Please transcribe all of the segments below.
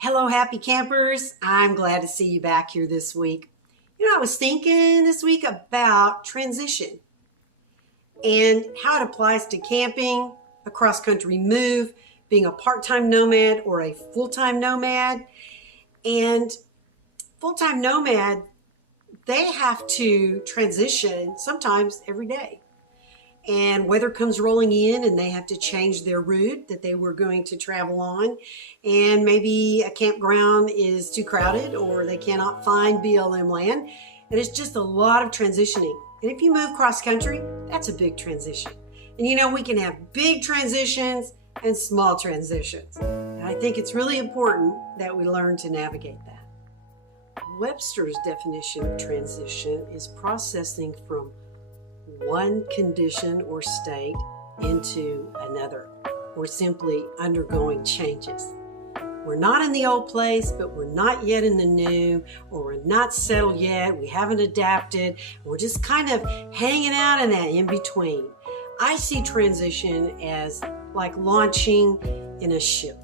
Hello, happy campers. I'm glad to see you back here this week. I was thinking this week about transition and how it applies to camping, a cross-country move, being a part-time nomad or a full-time nomad. And full-time nomad, they have to transition sometimes every day. And weather comes rolling in and they have to change their route that they were going to travel on. And maybe a campground is too crowded or they cannot find BLM land. And it's just a lot of transitioning. And if you move cross country, that's a big transition. And we can have big transitions and small transitions. And I think it's really important that we learn to navigate that. Webster's definition of transition is processing from one condition or state into another, or simply undergoing changes. We're not in the old place, but we're not yet in the new, or we're not settled yet, we haven't adapted, we're just kind of hanging out in that in between. I see transition as like launching in a ship.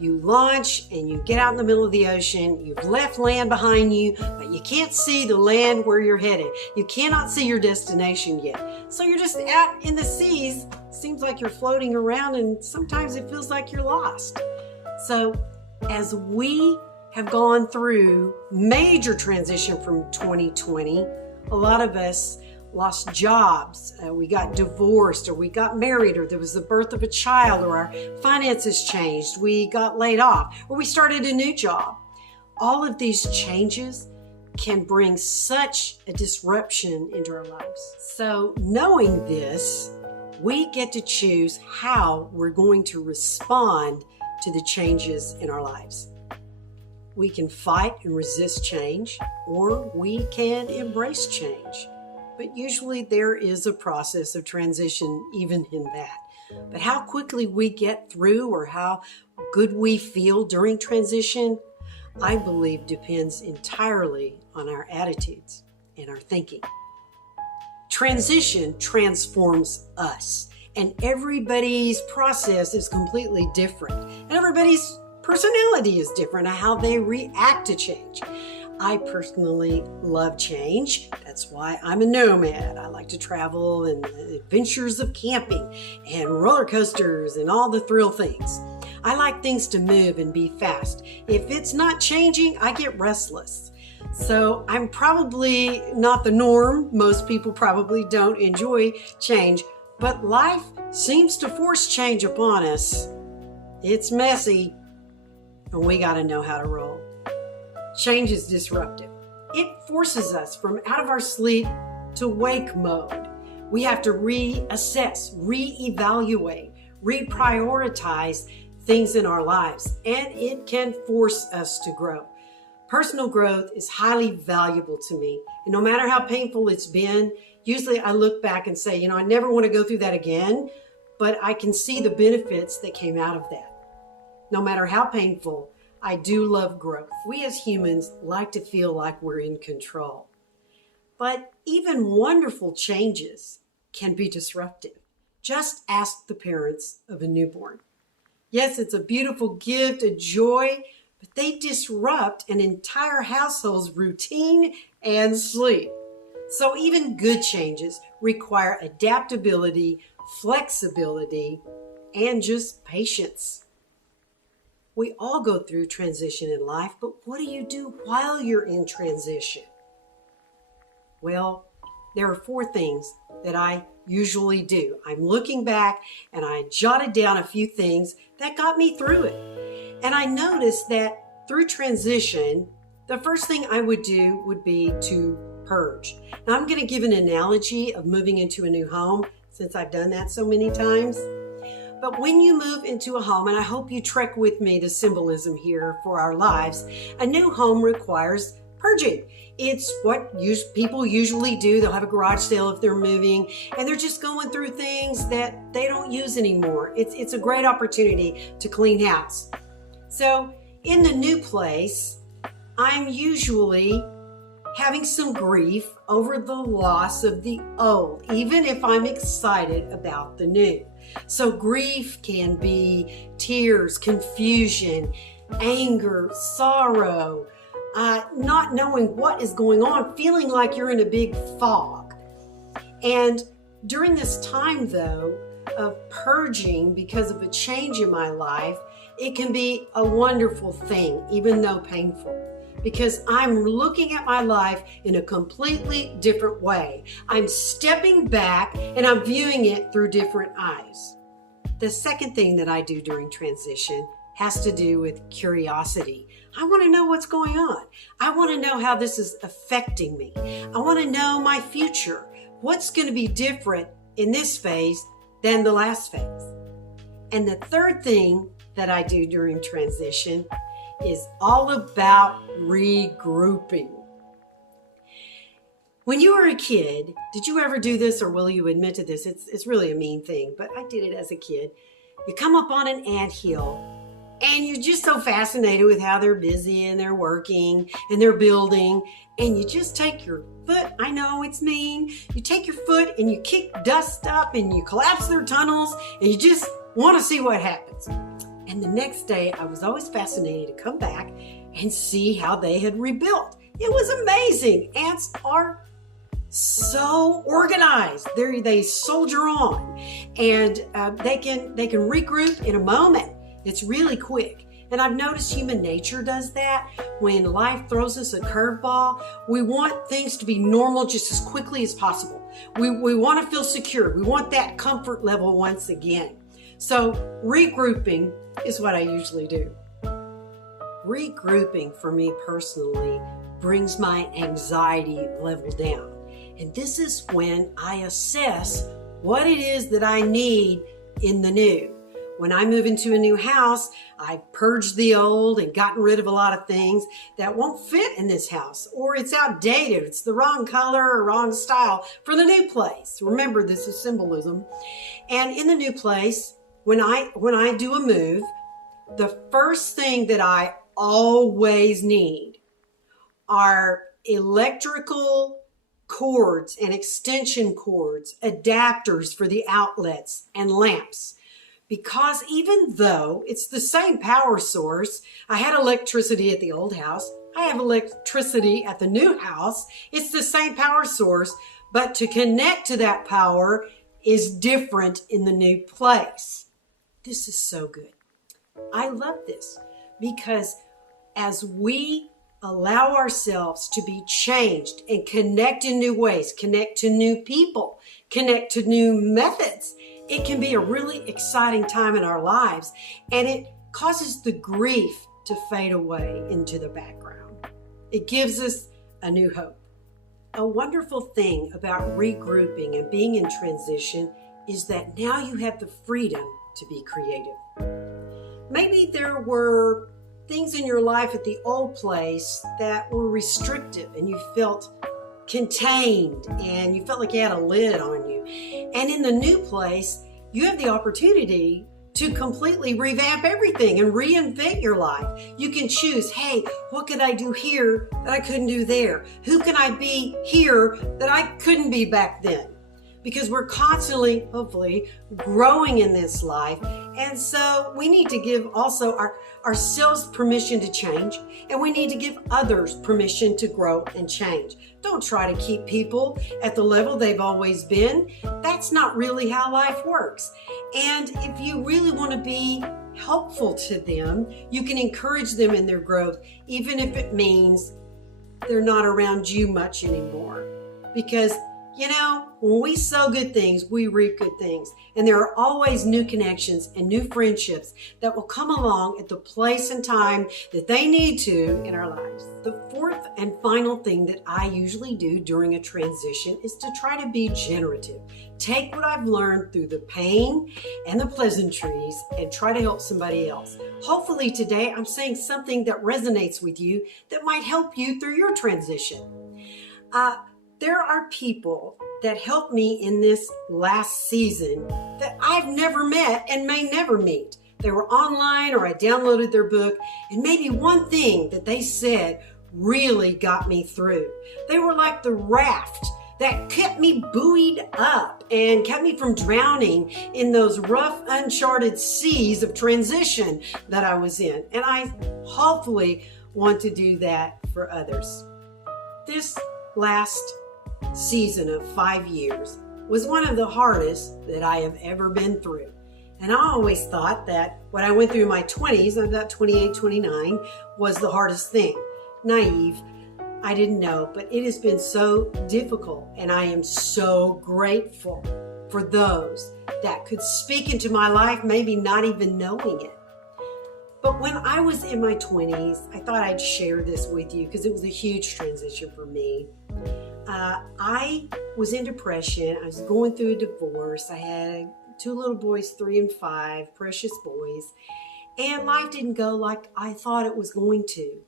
You launch and you get out in the middle of the ocean. You've left land behind you, but you can't see the land where you're headed. You cannot see your destination yet. So you're just out in the seas. Seems like you're floating around, and sometimes it feels like you're lost. So as we have gone through major transition from 2020, a lot of us lost jobs, we got divorced, or we got married, or there was the birth of a child, or our finances changed, we got laid off, or we started a new job. All of these changes can bring such a disruption into our lives. So knowing this, we get to choose how we're going to respond to the changes in our lives. We can fight and resist change, or we can embrace change. But usually there is a process of transition even in that. But how quickly we get through or how good we feel during transition, I believe depends entirely on our attitudes and our thinking. Transition transforms us, and everybody's process is completely different. And everybody's personality is different on how they react to change. I personally love change. That's why I'm a nomad. I like to travel and adventures of camping and roller coasters and all the thrill things. I like things to move and be fast. If it's not changing, I get restless. So I'm probably not the norm. Most people probably don't enjoy change, but life seems to force change upon us. It's messy, and we got to know how to roll. Change is disruptive. It forces us from out of our sleep to wake mode. We have to reassess, reevaluate, reprioritize things in our lives, and it can force us to grow. Personal growth is highly valuable to me, and no matter how painful it's been, usually I look back and say, I never want to go through that again, but I can see the benefits that came out of that. No matter how painful, I do love growth. We as humans like to feel like we're in control. But even wonderful changes can be disruptive. Just ask the parents of a newborn. Yes, it's a beautiful gift, a joy, but they disrupt an entire household's routine and sleep. So even good changes require adaptability, flexibility, and just patience. We all go through transition in life, but what do you do while you're in transition? Well, there are 4 things that I usually do. I'm looking back and I jotted down a few things that got me through it. And I noticed that through transition, the first thing I would do would be to purge. Now I'm going to give an analogy of moving into a new home since I've done that so many times. But when you move into a home, and I hope you trek with me the symbolism here for our lives, a new home requires purging. It's what people usually do. They'll have a garage sale if they're moving, and they're just going through things that they don't use anymore. It's a great opportunity to clean house. So in the new place, I'm usually having some grief over the loss of the old, even if I'm excited about the new. So grief can be tears, confusion, anger, sorrow, not knowing what is going on, feeling like you're in a big fog. And during this time, though, of purging because of a change in my life, it can be a wonderful thing, even though painful, because I'm looking at my life in a completely different way. I'm stepping back and I'm viewing it through different eyes. The second thing that I do during transition has to do with curiosity. I want to know what's going on. I want to know how this is affecting me. I want to know my future. What's going to be different in this phase than the last phase? And the third thing that I do during transition is all about regrouping. When you were a kid, did you ever do this, or will you admit to this? It's really a mean thing, but I did it as a kid. You come up on an anthill and you're just so fascinated with how they're busy and they're working and they're building, and you just take your foot, I know it's mean, you take your foot and you kick dust up and you collapse their tunnels and you just want to see what happens. And the next day I was always fascinated to come back and see how they had rebuilt. It was amazing. Ants are so organized. They soldier on, and they can regroup in a moment. It's really quick. And I've noticed human nature does that. When life throws us a curveball, we want things to be normal just as quickly as possible. We want to feel secure. We want that comfort level once again. So regrouping is what I usually do. Regrouping for me personally brings my anxiety level down. And this is when I assess what it is that I need in the new. When I move into a new house, I've purged the old and gotten rid of a lot of things that won't fit in this house, or it's outdated, it's the wrong color or wrong style for the new place. Remember, this is symbolism. And in the new place, when I do a move, the first thing that I always need are electrical cords and extension cords, adapters for the outlets, and lamps. Because even though it's the same power source, I had electricity at the old house, I have electricity at the new house, it's the same power source, but to connect to that power is different in the new place. This is so good. I love this because as we allow ourselves to be changed and connect in new ways, connect to new people, connect to new methods, it can be a really exciting time in our lives, and it causes the grief to fade away into the background. It gives us a new hope. A wonderful thing about regrouping and being in transition is that now you have the freedom to be creative. Maybe there were things in your life at the old place that were restrictive and you felt contained and you felt like you had a lid on you. And in the new place, you have the opportunity to completely revamp everything and reinvent your life. You can choose, hey, what could I do here that I couldn't do there? Who can I be here that I couldn't be back then? Because we're constantly, hopefully, growing in this life. And so we need to give also ourselves permission to change, and we need to give others permission to grow and change. Don't try to keep people at the level they've always been. That's not really how life works. And if you really want to be helpful to them, you can encourage them in their growth, even if it means they're not around you much anymore. Because you know, when we sow good things, we reap good things. And there are always new connections and new friendships that will come along at the place and time that they need to in our lives. The fourth and final thing that I usually do during a transition is to try to be generative. Take what I've learned through the pain and the pleasantries and try to help somebody else. Hopefully today I'm saying something that resonates with you that might help you through your transition. There are people that helped me in this last season that I've never met and may never meet. They were online or I downloaded their book, and maybe one thing that they said really got me through. They were like the raft that kept me buoyed up and kept me from drowning in those rough, uncharted seas of transition that I was in. And I hopefully want to do that for others. This last season of 5 years was one of the hardest that I have ever been through. And I always thought that what I went through in my 20s, I'm about 28, 29, was the hardest thing. Naive. I didn't know, but it has been so difficult, and I am so grateful for those that could speak into my life, maybe not even knowing it. But when I was in my 20s, I thought I'd share this with you because it was a huge transition for me. I was in depression. I was going through a divorce. I had 2 little boys, 3 and 5, precious boys, and life didn't go like I thought it was going to.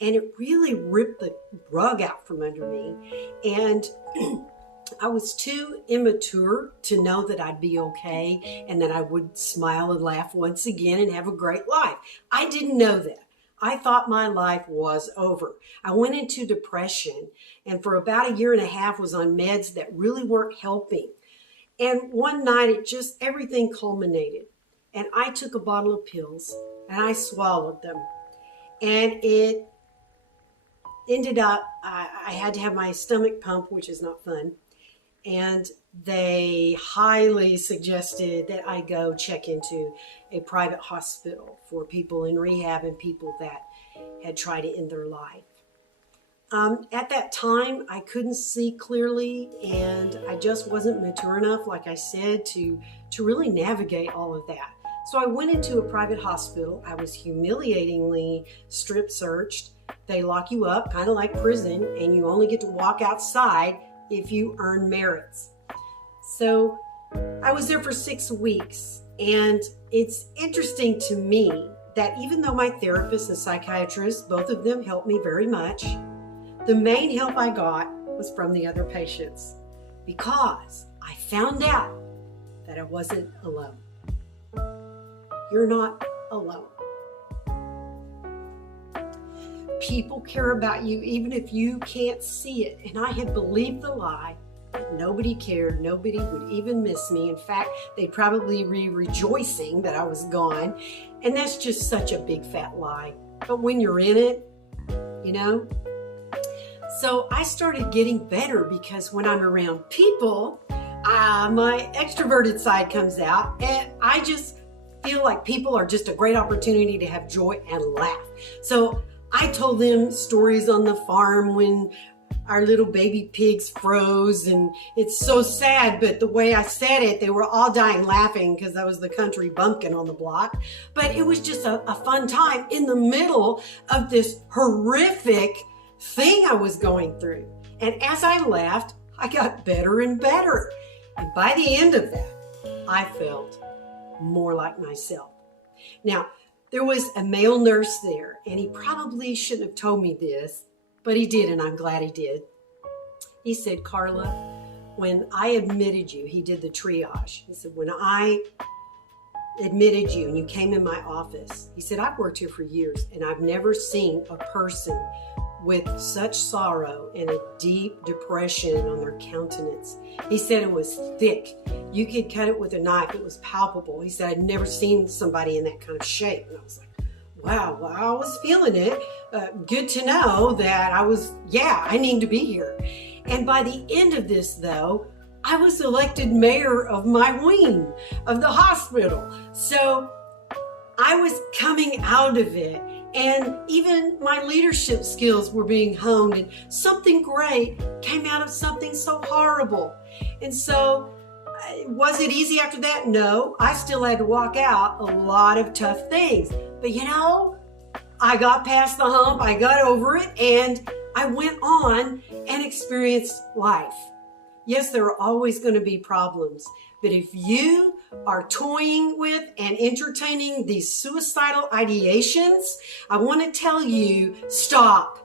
And it really ripped the rug out from under me. And I was too immature to know that I'd be okay and that I would smile and laugh once again and have a great life. I didn't know that. I thought my life was over. I went into depression and for about 1.5 years was on meds that really weren't helping. And one night everything culminated. And I took a bottle of pills and I swallowed them. And it ended up, I had to have my stomach pumped, which is not fun. And they highly suggested that I go check into a private hospital for people in rehab and people that had tried to end their life. At that time, I couldn't see clearly, and I just wasn't mature enough, like I said, to really navigate all of that. So I went into a private hospital. I was humiliatingly strip searched. They lock you up, kind of like prison, and you only get to walk outside if you earn merits. So I was there for 6 weeks, and it's interesting to me that even though my therapist and psychiatrist, both of them helped me very much, the main help I got was from the other patients because I found out that I wasn't alone. You're not alone. People care about you even if you can't see it. And I had believed the lie that nobody cared, nobody would even miss me. In fact, they'd probably be rejoicing that I was gone. And that's just such a big fat lie. But when you're in it, you know. So I started getting better because when I'm around people, my extroverted side comes out and I just feel like people are just a great opportunity to have joy and laugh. So I told them stories on the farm when our little baby pigs froze, and it's so sad, but the way I said it, they were all dying laughing because I was the country bumpkin on the block. But it was just a fun time in the middle of this horrific thing I was going through. And as I laughed, I got better and better. And by the end of that, I felt more like myself. Now, there was a male nurse there, and he probably shouldn't have told me this, but he did, and I'm glad he did. He said, Carla, when I admitted you, he did the triage. He said, when I admitted you and you came in my office, he said, I've worked here for years, and I've never seen a person with such sorrow and a deep depression on their countenance. He said it was thick. You could cut it with a knife. It was palpable. He said, I'd never seen somebody in that kind of shape. And I was like, wow, well, I was feeling it. Good to know that I need to be here. And by the end of this, though, I was elected mayor of my wing of the hospital. So I was coming out of it. And even my leadership skills were being honed, and something great came out of something so horrible. And so, was it easy after that? No, I still had to walk out a lot of tough things. But you know, I got past the hump, I got over it, and I went on and experienced life. Yes, there are always going to be problems, but if you are toying with and entertaining these suicidal ideations, I want to tell you, stop.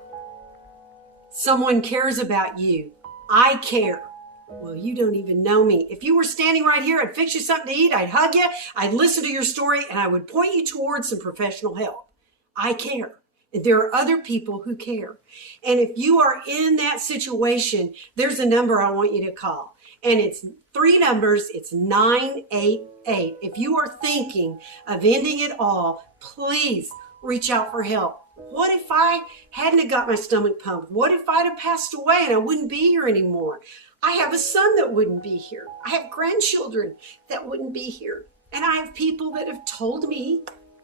Someone cares about you. I care. Well, you don't even know me. If you were standing right here, I'd fix you something to eat, I'd hug you, I'd listen to your story, and I would point you towards some professional help. I care. There are other people who care. And if you are in that situation, there's a number I want you to call. And it's 3 numbers. It's 988. If you are thinking of ending it all, please reach out for help. What if I hadn't have got my stomach pumped? What if I'd have passed away and I wouldn't be here anymore? I have a son that wouldn't be here. I have grandchildren that wouldn't be here. And I have people that have told me,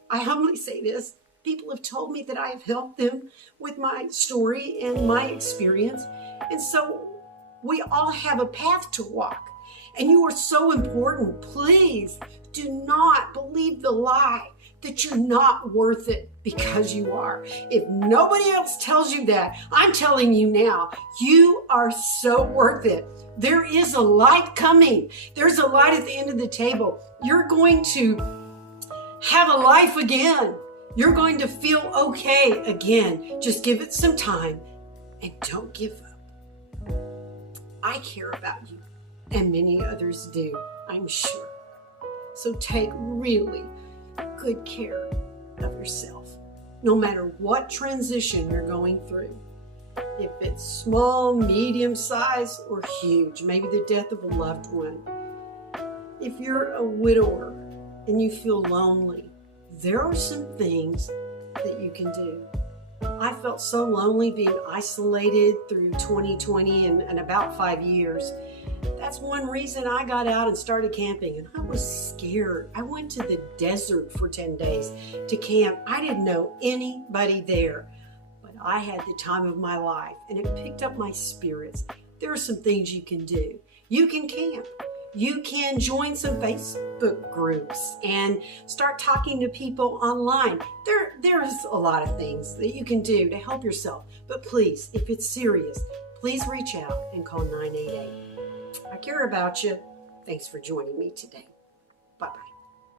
I humbly say this, people have told me that I have helped them with my story and my experience. And so we all have a path to walk. And you are so important. Please do not believe the lie that you're not worth it, because you are. If nobody else tells you that, I'm telling you now, you are so worth it. There is a light coming. There's a light at the end of the table. You're going to have a life again. You're going to feel okay again. Just give it some time and don't give up. I care about you, and many others do, I'm sure. So take really good care of yourself, no matter what transition you're going through. If it's small, medium size, or huge, maybe the death of a loved one. If you're a widower and you feel lonely, there are some things that you can do. I felt so lonely being isolated through 2020 and about 5 years. That's one reason I got out and started camping, and I was scared. I went to the desert for 10 days to camp. I didn't know anybody there, but I had the time of my life, and it picked up my spirits. There are some things you can do. You can camp. You can join some Facebook groups and start talking to people online. There's a lot of things that you can do to help yourself. But please, if it's serious, please reach out and call 988. I care about you. Thanks for joining me today. Bye-bye.